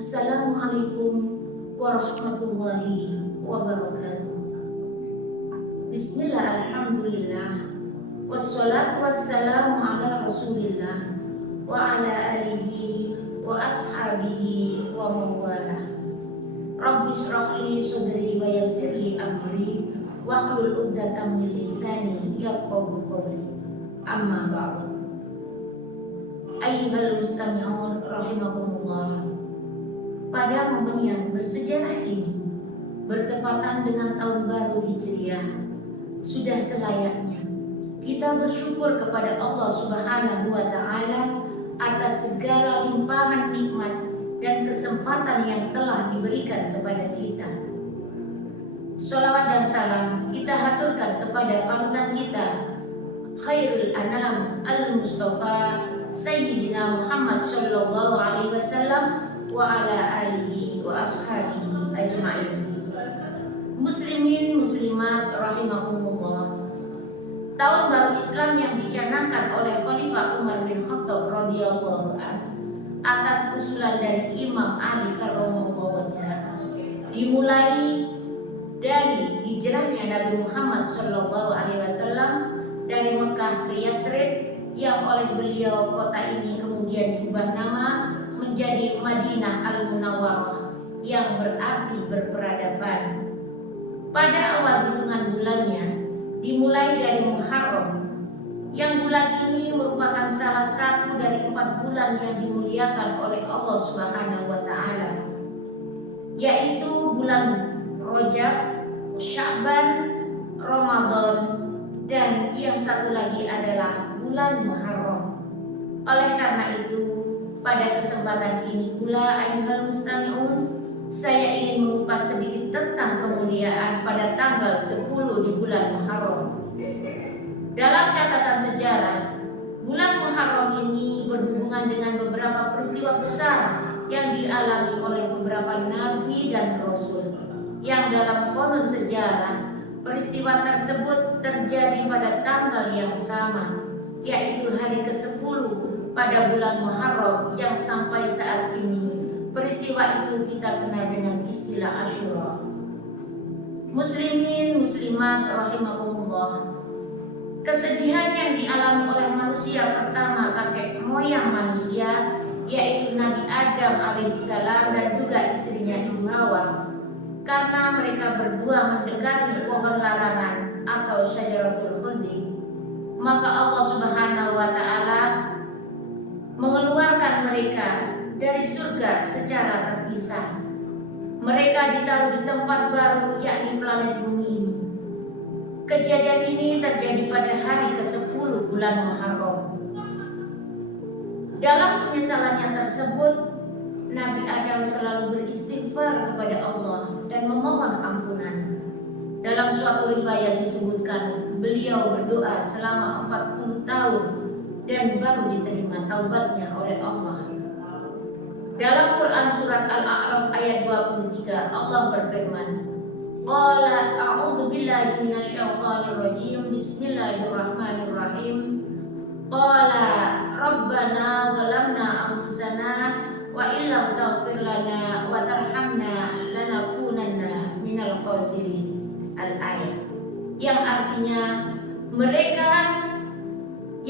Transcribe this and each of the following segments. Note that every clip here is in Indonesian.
Assalamualaikum warahmatullahi wabarakatuh. Bismillah, alhamdulillah, wassalatu wassalamu ala rasulillah wa ala alihi wa ashabihi wa mawala. Rabbi shrahli sadri wa yassirli amri wahlul 'uqdatam min lisani yafqahu qawli. Amma ba'du. Ayyuhal mustami'un rahimakumullah. Pada momen yang bersejarah ini, bertepatan dengan tahun baru Hijriah, sudah selayaknya kita bersyukur kepada Allah Subhanahu wa Ta'ala atas segala limpahan nikmat dan kesempatan yang telah diberikan kepada kita. Sholawat dan salam kita haturkan kepada panutan kita, Khairul Anam Al-Mustafa Sayyidina Muhammad Sallallahu Alaihi Wasallam wa ala alihi wa ashabihi ajma'in. Muslimin muslimat rahimakumullah. Tahun baru Islam yang dicanangkan oleh Khalifah Umar bin Khattab radhiyallahu anhu atas usulan dari Imam Ali karramallahu wajhah dimulai dari hijrahnya Nabi Muhammad Sallallahu Alaihi Wasallam dari Mekah ke Yasrib, yang oleh beliau kota ini kemudian diubah nama menjadi Madinah Al-Munawwarah, yang berarti berperadaban. Pada awal hitungan bulannya dimulai dari Muharram, yang bulan ini merupakan salah satu dari 4 bulan yang dimuliakan oleh Allah Subhanahu wa Ta'ala, yaitu bulan Rajab, Sya'ban, Ramadan, dan yang satu lagi adalah bulan Muharram. Oleh karena itu, pada kesempatan ini pula, ayyuhal mustami'un, saya ingin mengupas sedikit tentang kemuliaan pada tanggal 10 di bulan Muharram. Dalam catatan sejarah, bulan Muharram ini berhubungan dengan beberapa peristiwa besar yang dialami oleh beberapa nabi dan rasul, yang dalam konon sejarah peristiwa tersebut terjadi pada tanggal yang sama, yaitu hari ke-10 pada bulan Muharram, yang sampai saat ini peristiwa itu kita kenal dengan istilah Asyura. Muslimin muslimat rahimakumullah. Kesedihan yang dialami oleh manusia pertama, kakek moyang manusia, yaitu Nabi Adam alaihissalam dan juga istrinya Ibu Hawa, karena mereka berdua mendekati pohon larangan atau syajaratul khuldi, maka Allah Subhanahu wa Ta'ala mengeluarkan mereka dari surga secara terpisah. Mereka ditaruh di tempat baru, yakni planet bumi ini. Kejadian ini terjadi pada hari ke-10 bulan Muharram. Dalam penyesalannya tersebut, Nabi Adam selalu beristighfar kepada Allah dan memohon ampunan. Dalam suatu riwayat disebutkan, beliau berdoa selama 40 tahun dan baru diterima taubatnya oleh Allah. Dalam Quran surat Al-A'raf ayat 23, Allah berfirman, Qala a'udzu billahi minasyaitonir rajim, bismillahirrahmanirrahim. Qala rabbana zalamna anfusana wa illam taghfir lana wa tarhamna lanakunanna minal khasirin. Al-ayat, yang artinya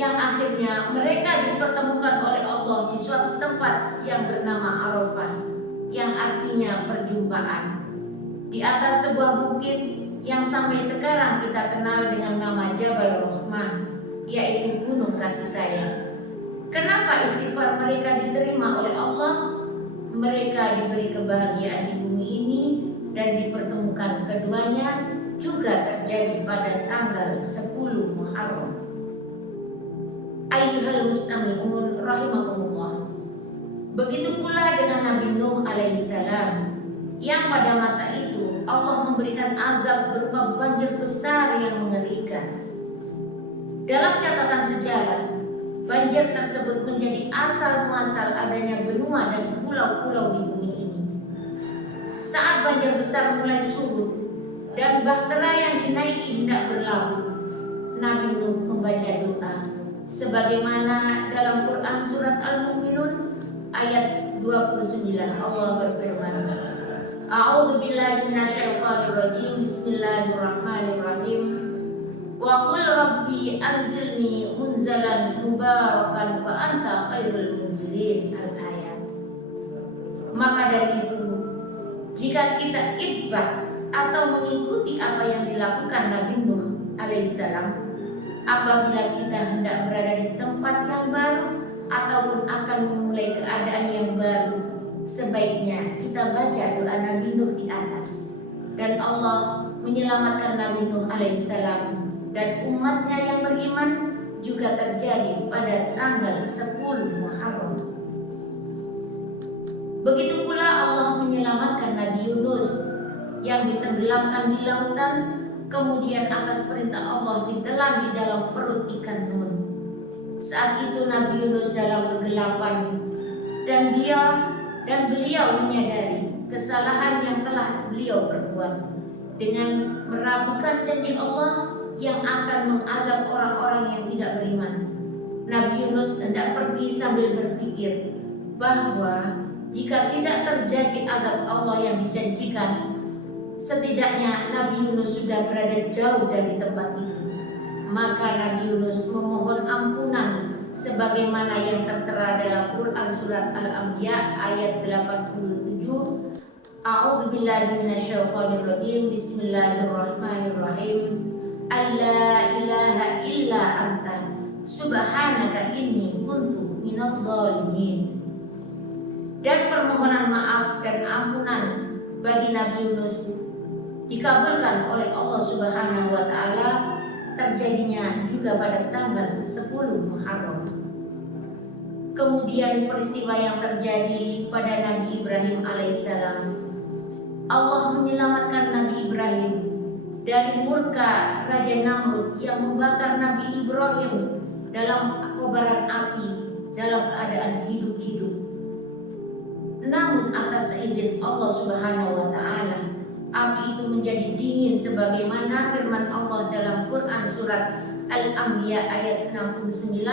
akhirnya mereka dipertemukan oleh Allah di suatu tempat yang bernama Arafah, yang artinya perjumpaan, di atas sebuah bukit yang sampai sekarang kita kenal dengan nama Jabal Rahmah, yaitu gunung kasih sayang. Kenapa istighfar mereka diterima oleh Allah? Mereka diberi kebahagiaan di bumi ini dan dipertemukan keduanya juga terjadi pada tanggal 10 Muharram. Ayyuhal mustami'un rahimakumullah. Begitu pula dengan Nabi Nuh alaihissalam, yang pada masa itu Allah memberikan azab berupa banjir besar yang mengerikan. Dalam catatan sejarah, banjir tersebut menjadi asal muasal adanya benua dan pulau-pulau di bumi ini. Saat banjir besar mulai surut dan bahtera yang dinaiki hendak berlabuh, Nabi Nuh membaca doa sebagaimana dalam Quran surat Al-Mu'minun ayat 21 89 Allah berfirman, A'udzubillahi minasyaitonirrajim. Bismillahirrahmanirrahim. Wa qul rabbi anzilni munzalan mubarakan wa anta khairul munzilin. Al-ayat. Maka dari itu, jika kita ittibah atau mengikuti apa yang dilakukan Nabi Nuh alaihissalam, apabila kita hendak berada di tempat yang baru ataupun akan memulai keadaan yang baru, sebaiknya kita baca doa Nabi Nuh di atas, dan Allah menyelamatkan Nabi Nuh alaihissalam dan umatnya yang beriman juga terjadi pada tanggal 10 Muharram. Begitu pula Allah menyelamatkan Nabi Yunus yang ditenggelamkan di lautan, kemudian atas perintah Allah ditelan di dalam perut ikan Nun. Saat itu Nabi Yunus dalam kegelapan dan beliau menyadari kesalahan yang telah beliau perbuat dengan meragukan janji Allah yang akan mengazab orang-orang yang tidak beriman. Nabi Yunus hendak pergi sambil berpikir bahwa jika tidak terjadi azab Allah yang dijanjikan, setidaknya Nabi Yunus sudah berada jauh dari tempat itu. Maka Nabi Yunus memohon ampunan sebagaimana yang tertera dalam Quran surat Al-Anbiya ayat 87. A'udzubillahi minasyaitonirrajim. Bismillahirrahmanirrahim. Alla ilaha illa anta subhanaka inni kuntu minadz zalimin. Dan permohonan maaf dan ampunan bagi Nabi Yunus dikabulkan oleh Allah Subhanahu wa taala, terjadinya juga pada tanggal 10 Muharram. Kemudian peristiwa yang terjadi pada Nabi Ibrahim alaihissalam. Allah menyelamatkan Nabi Ibrahim dari murka Raja Namrud yang membakar Nabi Ibrahim dalam kobaran api dalam keadaan hidup-hidup. Namun atas izin Allah Subhanahu wa taala, api itu menjadi dingin sebagaimana firman Allah dalam Quran surat Al-Anbiya ayat 69.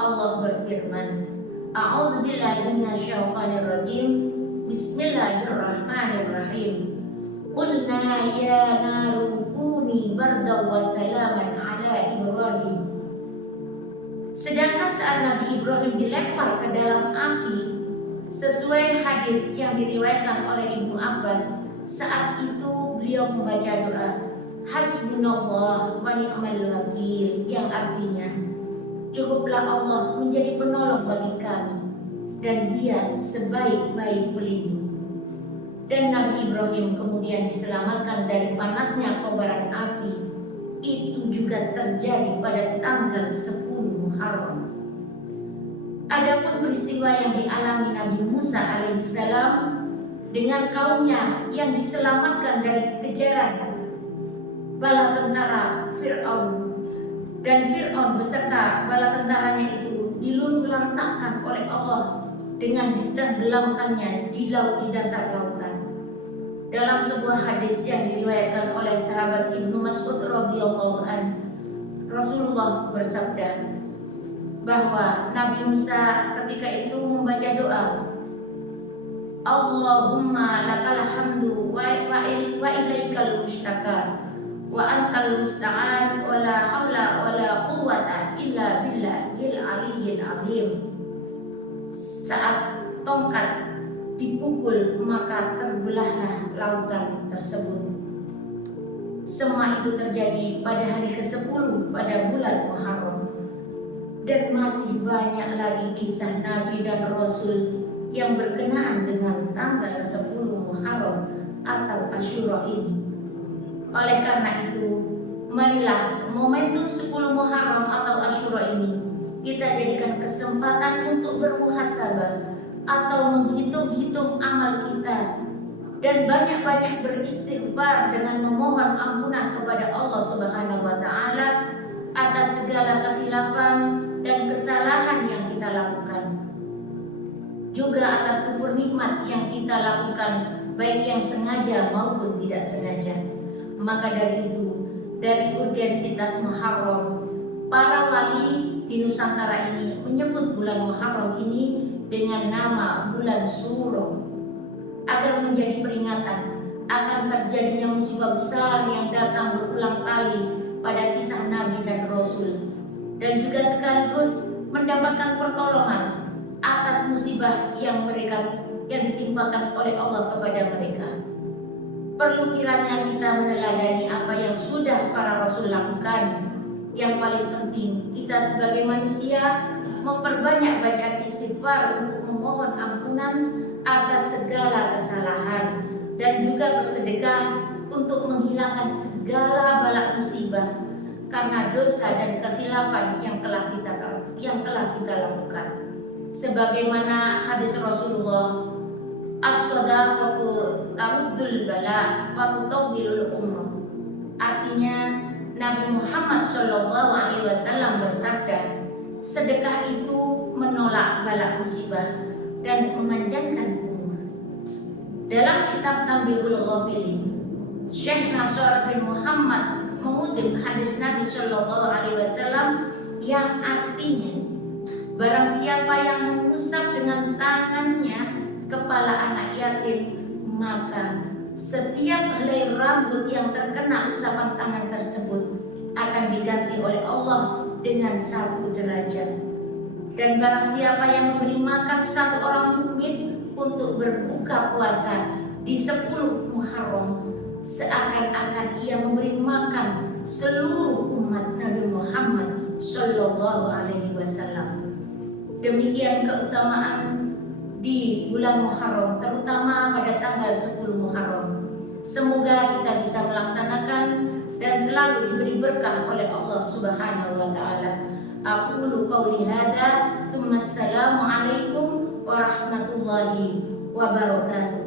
Allah berfirman, A'udzubillahi minasyaitonirrajim. Bismillahirrahmanirrahim. Qulna ya naru kuni bardaw wa salaman ala Ibrahim. Sedangkan saat Nabi Ibrahim dilempar ke dalam api, sesuai hadis yang diriwayatkan oleh Ibnu Abbas, saat itu beliau membaca doa Hasbunallah wa ni'mal wakil, yang artinya cukuplah Allah menjadi penolong bagi kami dan Dia sebaik-baik pelindung. Dan Nabi Ibrahim kemudian diselamatkan dari panasnya kobaran api. Itu juga terjadi pada tanggal 10 Muharram. Adapun peristiwa yang dialami Nabi Musa alaihissalam dengan kaumnya yang diselamatkan dari kejaran bala tentara Fir'aun, dan Fir'aun beserta bala tentaranya itu diluluh-lantakkan oleh Allah dengan ditenggelamkannya di laut, di dasar lautan. Dalam sebuah hadis yang diriwayatkan oleh sahabat Ibnu Mas'ud radhiyallahu anhu, Rasulullah bersabda bahwa Nabi Musa ketika itu membaca doa Allahumma lakal hamdu wa ilaikal mustaka wa antal musta'an wa la haula wa la quwwata illa billahil aliyyil azim. Saat tongkat dipukul maka terbelahlah lautan tersebut. Semua itu terjadi pada hari ke-10 pada bulan Muharram. Dan masih banyak lagi kisah Nabi dan Rasul yang berkenaan dengan tanggal 10 Muharram atau Asyura ini. Oleh karena itu, marilah momentum 10 Muharram atau Asyura ini kita jadikan kesempatan untuk bermuhasabah atau menghitung-hitung amal kita dan banyak-banyak beristighfar dengan memohon ampunan kepada Allah Subhanahu wa taala atas segala kekhilafan dan kesalahan yang kita lakukan, juga atas kufur nikmat yang kita lakukan baik yang sengaja maupun tidak sengaja. Maka dari itu, dari urgensitas Muharram, para wali di Nusantara ini menyebut bulan Muharram ini dengan nama bulan Suro, agar menjadi peringatan akan terjadinya musibah besar yang datang berulang kali pada kisah Nabi dan Rasul, dan juga sekaligus mendapatkan pertolongan atas musibah yang ditimpakan oleh Allah kepada mereka. Perlu kiranya kita meneladani apa yang sudah para Rasul lakukan. Yang paling penting, kita sebagai manusia memperbanyak bacaan istighfar untuk memohon ampunan atas segala kesalahan, dan juga bersedekah untuk menghilangkan segala bala musibah karena dosa dan kekhilafan yang telah kita lakukan. Sebagaimana hadis Rasulullah, as-shadaqatu taruddul bala wa tutawwilul umur. Artinya Nabi Muhammad SAW bersabda, sedekah itu menolak bala musibah dan memanjangkan umur. Dalam kitab Tanbihul Ghafilin, Syekh Nasr bin Muhammad mengutip hadis Nabi SAW yang artinya, barang siapa yang mengusap dengan tangannya kepala anak yatim, maka setiap helai rambut yang terkena usapan tangan tersebut akan diganti oleh Allah dengan 1 derajat. Dan barang siapa yang memberi makan 1 orang mukmin untuk berbuka puasa di 10 Muharram, seakan-akan ia memberi makan seluruh umat Nabi Muhammad SAW. Demikian keutamaan di bulan Muharram, terutama pada tanggal 10 Muharram. Semoga kita bisa melaksanakan dan selalu diberi berkah oleh Allah Subhanahu wa taala. Aqulu qauli hadza, tsumma assalamu alaikum warahmatullahi wabarakatuh.